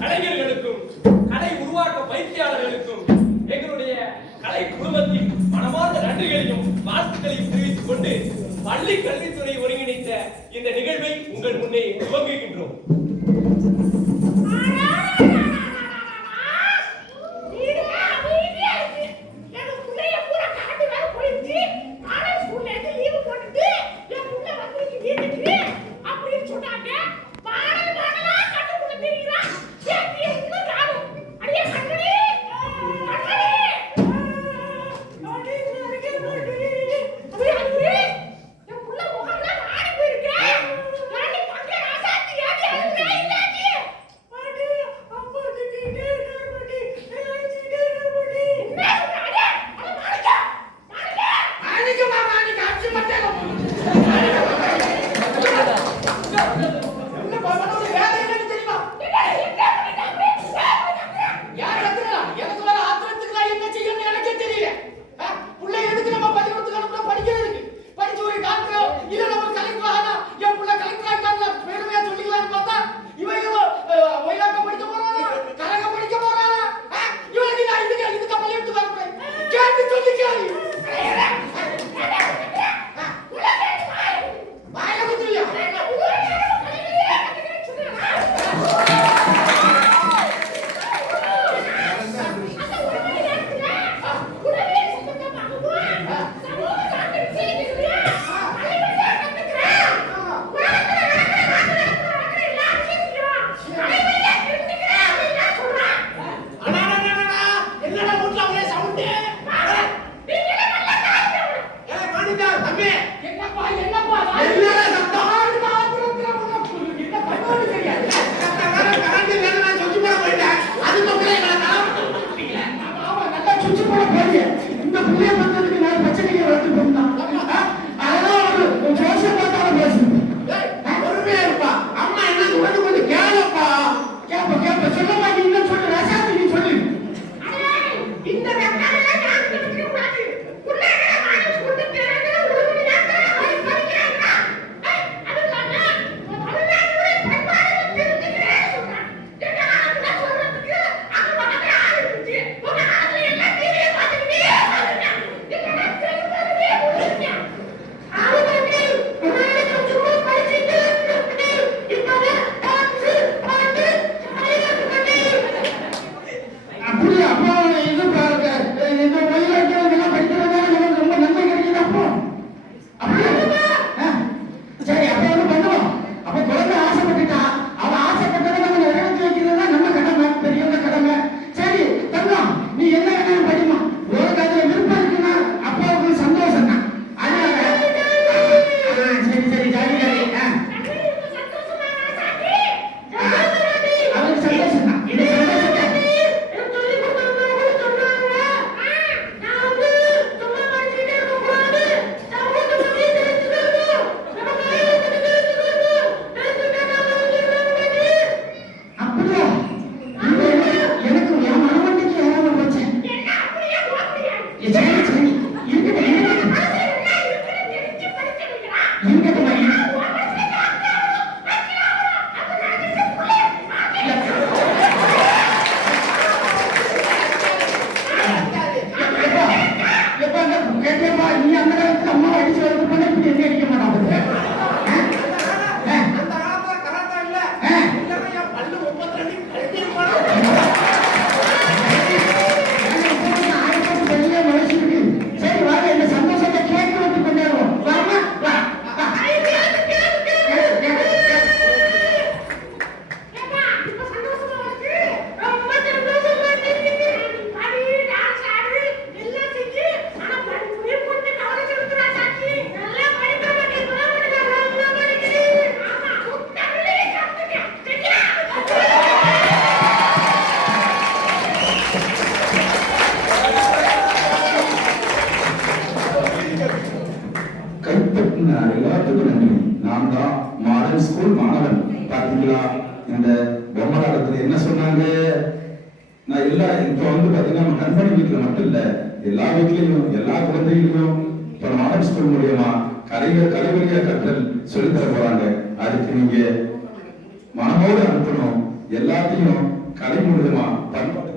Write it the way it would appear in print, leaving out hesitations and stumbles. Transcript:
கலைஞர்களுக்கும் கலை உருவாக்க பயிற்சியாளர்களுக்கும் எங்களுடைய கலை குடும்பத்தின் மனமார்ந்த நன்றிகளையும் வாழ்த்துக்களையும் தெரிவித்துக் கொண்டு பள்ளி கல்வித்துறை ஒருங்கிணைத்த இந்த நிகழ்வை உங்கள் முன்னே துவங்குகின்றோம். எல்லாத்துக்கும் நன்றி. நான் தான் மாடர்ன் ஸ்கூல் மாணவன். பாத்தீங்களா இந்த பொம்மலாட்டத்துல என்ன சொன்னாங்க? நான் எல்லா இப்ப பாத்தீங்கன்னா நம்ம கண்பணி வீட்டுல மட்டும் இல்ல, எல்லா வீட்லயும் எல்லா குழந்தைகளுக்கும் இப்ப மாடர்ன் ஸ்கூல் மூலியமா கலைவழியா கற்றல் சொல்லித்தர போறாங்க. அதுக்கு நீங்க மனமோடு அனுப்பணும். எல்லாத்தையும் கலை மூலியமா பண்பாடு